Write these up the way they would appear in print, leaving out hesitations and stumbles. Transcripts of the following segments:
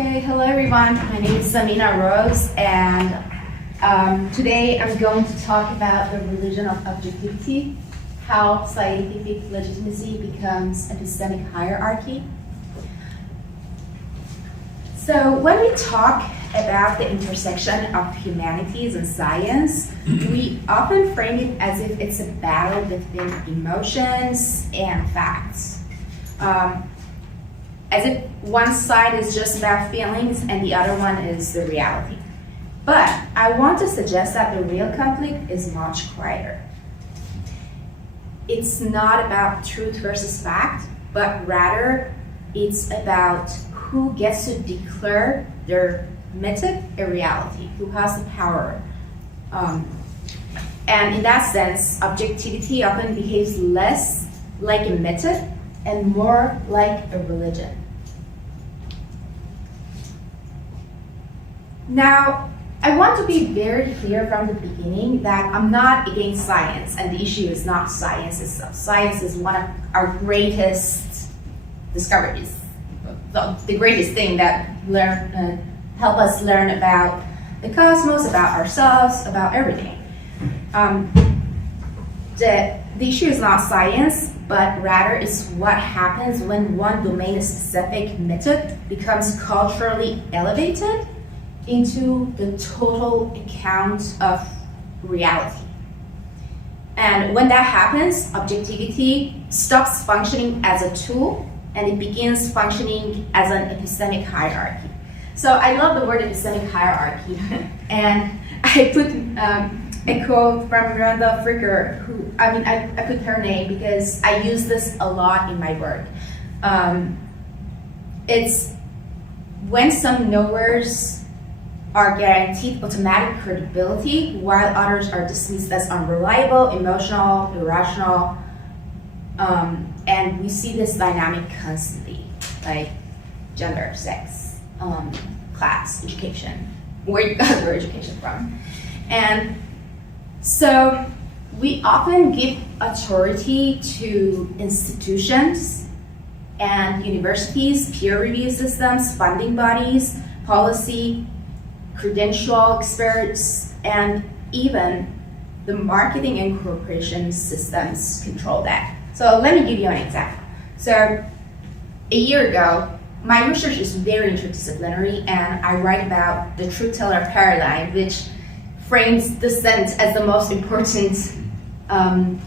Okay, hello everyone. My name is Samina Rose, and today I'm going to talk about the religion of objectivity, how scientific legitimacy becomes epistemic hierarchy. So when we talk about the intersection of humanities and science, we often frame it as if it's a battle between emotions and facts. As if one side is just about feelings and the other one is the reality. But I want to suggest that the real conflict is much quieter. It's not about truth versus fact, but rather it's about who gets to declare their mythic a reality, who has the power. And in that sense, objectivity often behaves less like a mythic and more like a religion. Now, I want to be very clear from the beginning that I'm not against science, and the issue is not science itself. Science is one of our greatest discoveries, the greatest thing that help us learn about the cosmos, about ourselves, about everything. The issue is not science, but rather it's what happens when one domain-specific method becomes culturally elevated into the total account of reality. And when that happens, objectivity stops functioning as a tool and it begins functioning as an epistemic hierarchy. So I love the word epistemic hierarchy, and I put a quote from Miranda Fricker, I put her name because I use this a lot in my work. It's when some knowers are guaranteed automatic credibility while others are dismissed as unreliable, emotional, irrational, and we see this dynamic constantly, like gender, sex, class, education, where you got your education from. And so we often give authority to institutions and universities, peer review systems, funding bodies, policy, credential experts, and even the marketing and corporation systems control that. So let me give you an example. So a year ago, my research is very interdisciplinary, and I write about the truth teller paradigm, which frames dissent as the most important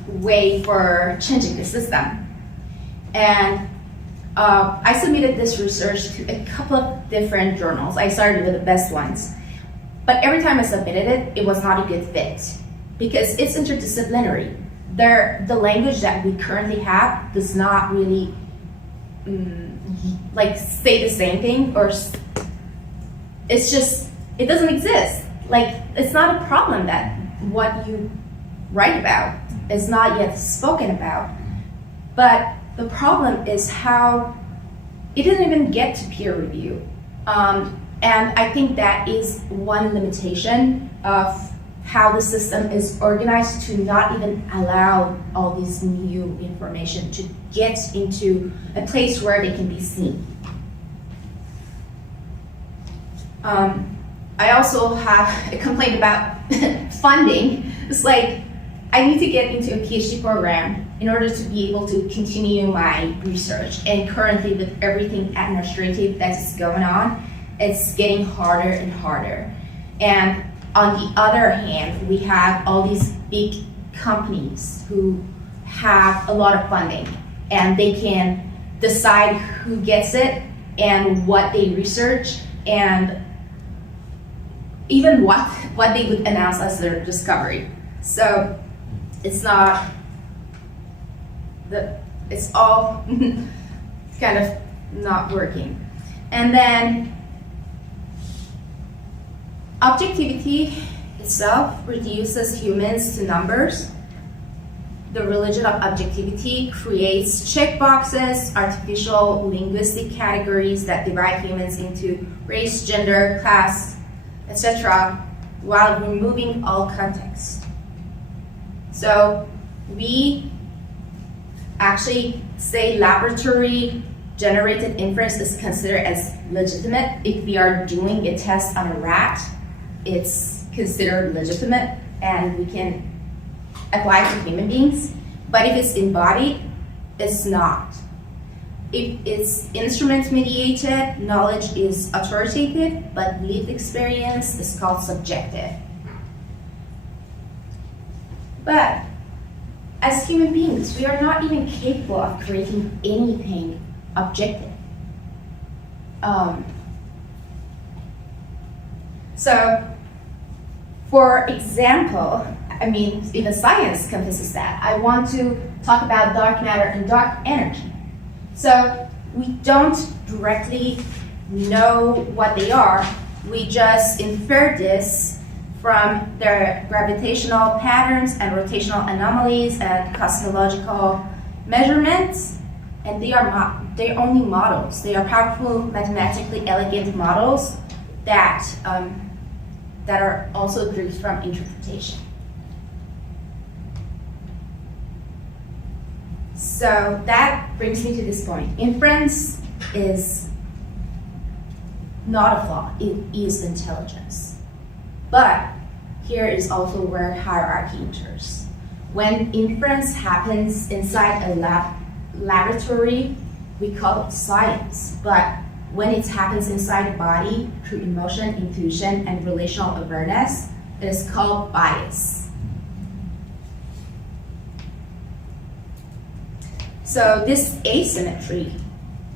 way for changing the system. And I submitted this research to a couple of different journals. I started with the best ones. But every time I submitted it, it was not a good fit because it's interdisciplinary. The language that we currently have does not really say the same thing, or it's just, it doesn't exist. Like, it's not a problem that what you write about is not yet spoken about. But the problem is how it didn't even get to peer review. And I think that is one limitation of how the system is organized to not even allow all this new information to get into a place where they can be seen. I also have a complaint about funding. It's like, I need to get into a PhD program in order to be able to continue my research. And currently, with everything administrative that's going on, it's getting harder and harder. And on the other hand, we have all these big companies who have a lot of funding, and they can decide who gets it and what they research, and even what they would announce as their discovery. So it's not it's all kind of not working. And then objectivity itself reduces humans to numbers. The religion of objectivity creates checkboxes, artificial linguistic categories that divide humans into race, gender, class, etc., while removing all context. So we actually say laboratory generated inference is considered as legitimate. If we are doing a test on a rat, it's considered legitimate and we can apply it to human beings. But if it's embodied, it's not. If it's instrument mediated, knowledge is authoritative, but lived experience is called subjective. But as human beings, we are not even capable of creating anything objective. So, for example, I mean, even science confesses that. I want to talk about dark matter and dark energy. So, we don't directly know what they are. We just infer this from their gravitational patterns and rotational anomalies and cosmological measurements. And they're only models. They are powerful, mathematically elegant models that are also derived from interpretation. So that brings me to this point. Inference is not a flaw, it is intelligence. But here is also where hierarchy enters. When inference happens inside a laboratory, we call it science. But when it happens inside the body through emotion, intuition, and relational awareness, it is called bias. So this asymmetry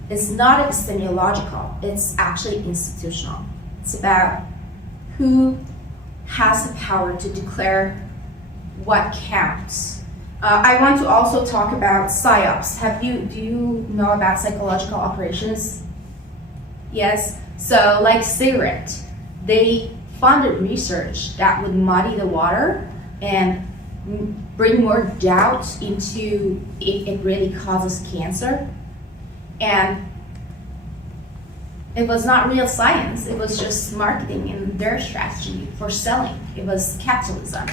is not epistemological, it's actually institutional. It's about who has the power to declare what counts. I want to also talk about psyops. Do you know about psychological operations? Yes. So like cigarette, they funded research that would muddy the water and bring more doubt into if it really causes cancer. And it was not real science, it was just marketing and their strategy for selling. It was capitalism.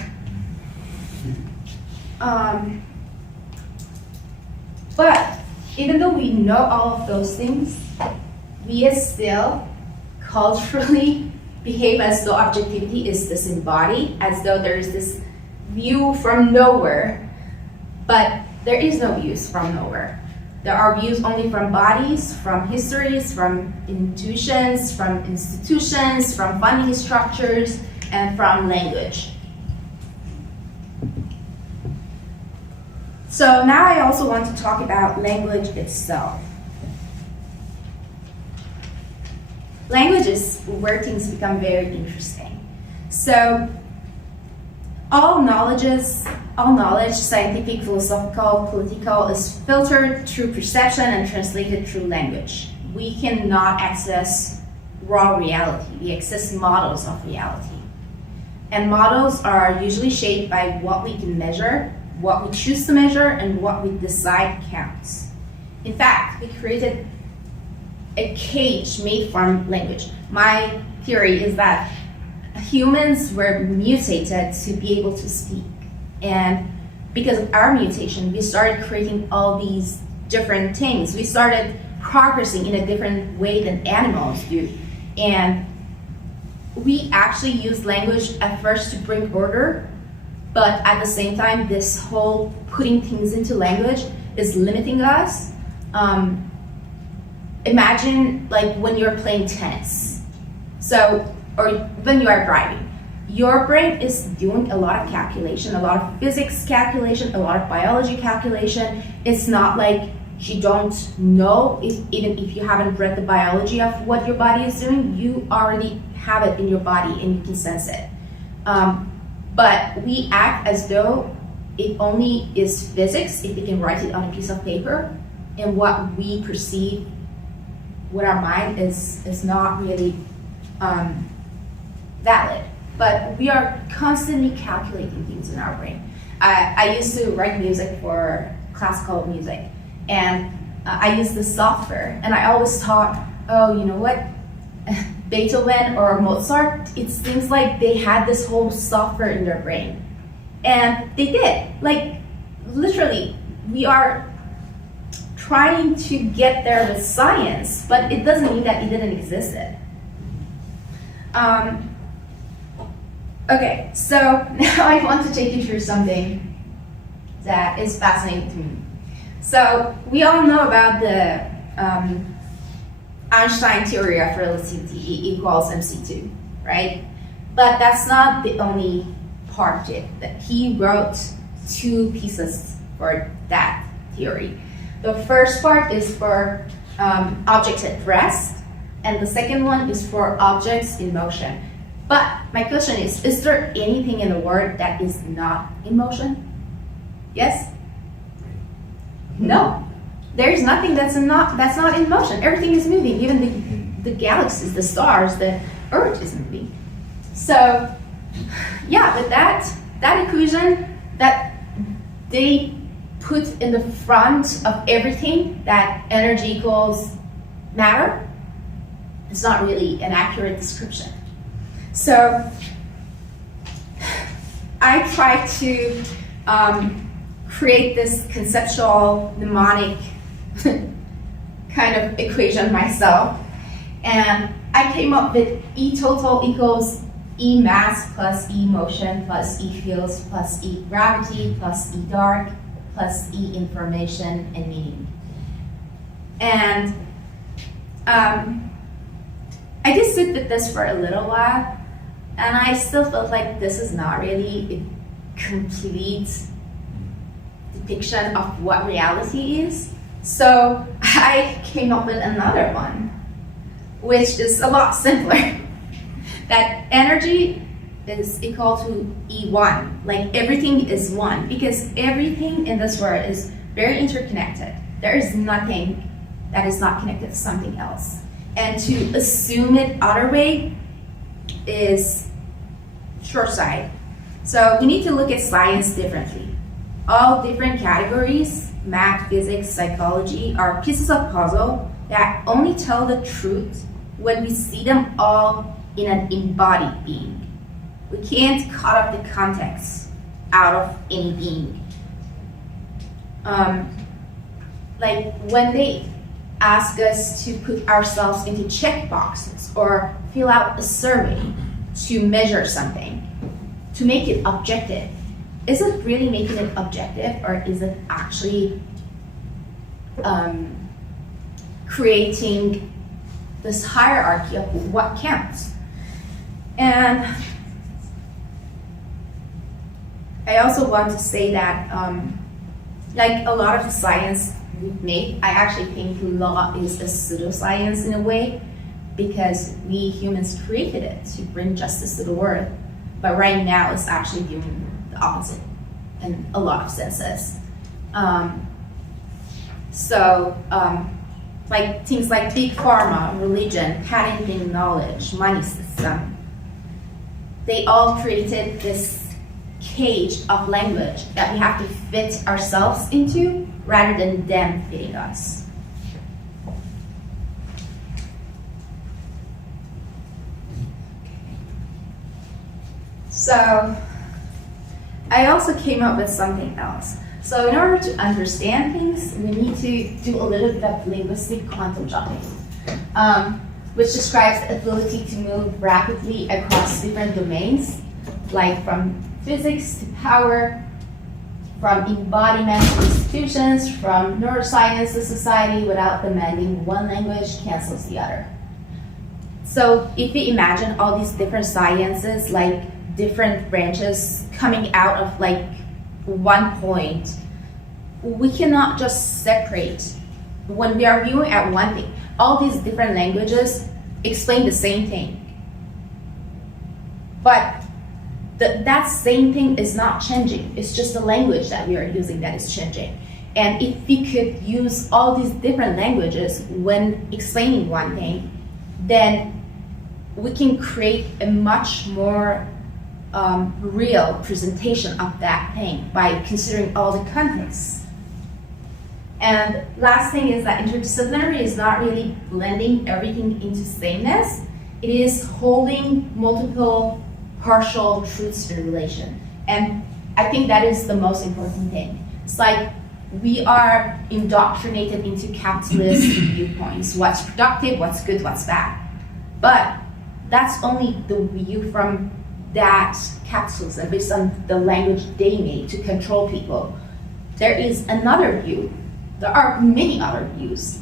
But even though we know all of those things, we still culturally behave as though objectivity is disembodied, as though there is this view from nowhere. But there is no views from nowhere. There are views only from bodies, from histories, from intuitions, from institutions, from funding structures, and from language. So now I also want to talk about language itself. Language is where things become very interesting. So all knowledge, scientific, philosophical, political, is filtered through perception and translated through language. We cannot access raw reality. We access models of reality. And models are usually shaped by what we can measure, what we choose to measure, and what we decide counts. In fact, we created a cage made from language. My theory is that humans were mutated to be able to speak. And because of our mutation, we started creating all these different things. We started progressing in a different way than animals do. And we actually use language at first to bring order, but at the same time, this whole putting things into language is limiting us. Imagine like when you're playing tennis, or when you are driving. Your brain is doing a lot of calculation, a lot of physics calculation, a lot of biology calculation. It's not like you don't know, even if you haven't read the biology of what your body is doing, you already have it in your body and you can sense it. But we act as though it only is physics if we can write it on a piece of paper, and what we perceive with our mind is not really valid. But we are constantly calculating things in our brain. I used to write music for classical music, and I used the software, and I always thought, oh, you know what? Beethoven or Mozart, it seems like they had this whole software in their brain. And they did. Like, literally, we are trying to get there with science, but it doesn't mean that it didn't exist. Okay, so now I want to take you through something that is fascinating to me. So we all know about the Einstein theory of relativity, E equals mc2, right? But that's not the only part of it. That he wrote two pieces for that theory. The first part is for objects at rest, and the second one is for objects in motion. But my question is there anything in the world that is not in motion? Yes? No. There is nothing that's not in motion. Everything is moving. Even the galaxies, the stars, the Earth is moving. So, yeah, with that equation that they put in the front of everything, that energy equals matter, it's not really an accurate description. So I try to create this conceptual mnemonic kind of equation myself, and I came up with E total equals E mass plus E motion plus E fields plus E gravity plus E dark plus E information and meaning. And I did sit with this for a little while, and I still felt like this is not really a complete depiction of what reality is. So I came up with another one, which is a lot simpler. That energy is equal to E1, like everything is one, because everything in this world is very interconnected. There is nothing that is not connected to something else. And to assume it other way is short-sighted. So we need to look at science differently. All different categories, math, physics, psychology, are pieces of puzzle that only tell the truth when we see them all in an embodied being. We can't cut off the context out of any being. Like when they ask us to put ourselves into check boxes or fill out a survey to measure something, to make it objective, is it really making it objective, or is it actually creating this hierarchy of what counts? And I also want to say that like a lot of the science we've made, I actually think law is a pseudoscience in a way, because we humans created it to bring justice to the world. But right now it's actually doing the opposite in a lot of senses. Like things like big pharma, religion, patenting knowledge, money system, they all created this cage of language that we have to fit ourselves into rather than them fitting us. So I also came up with something else. So in order to understand things, we need to do a little bit of linguistic quantum jumping, which describes the ability to move rapidly across different domains, like from physics to power, from embodiment to institutions, from neuroscience to society, without demanding one language cancels the other. So if we imagine all these different sciences, like different branches coming out of like one point, we cannot just separate. When we are viewing at one thing, all these different languages explain the same thing. But that same thing is not changing. It's just the language that we are using that is changing. And if we could use all these different languages when explaining one thing, then we can create a much more real presentation of that thing by considering all the contexts. And last thing is that interdisciplinary is not really blending everything into sameness. It is holding multiple partial truths in relation. And I think that is the most important thing. It's like we are indoctrinated into capitalist viewpoints. What's productive, what's good, what's bad. But that's only the view from that capitalism based on the language they made to control people. There is another view. There are many other views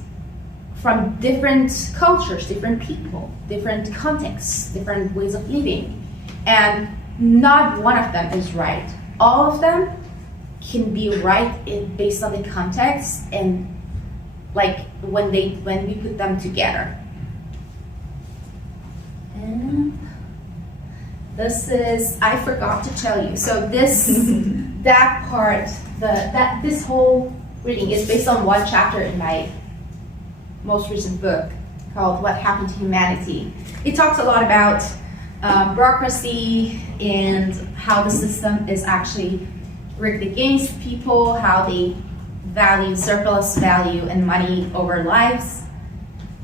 from different cultures, different people, different contexts, different ways of living. And not one of them is right. All of them can be right based on the context and like when we put them together. And this is, I forgot to tell you. So that part, this whole reading is based on one chapter in my most recent book called What Happened to Humanity. It talks a lot about bureaucracy and how the system is actually rigged against people, how they value surplus value and money over lives.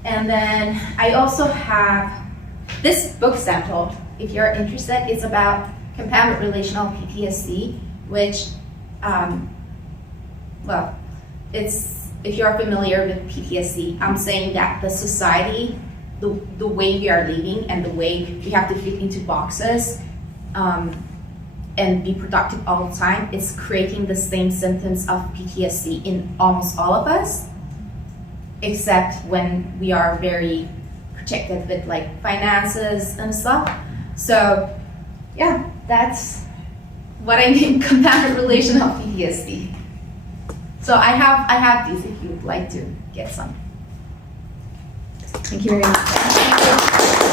And then I also have this book sample, if you're interested. It's about compounded relational PTSD, which, if you're familiar with PTSD, I'm saying that the society, the way we are living and the way we have to fit into boxes and be productive all the time, is creating the same symptoms of PTSD in almost all of us, except when we are very protected with like finances and stuff. So yeah, that's what I mean compounded relational PTSD. So I have these if you'd like to get some. Thank you very much.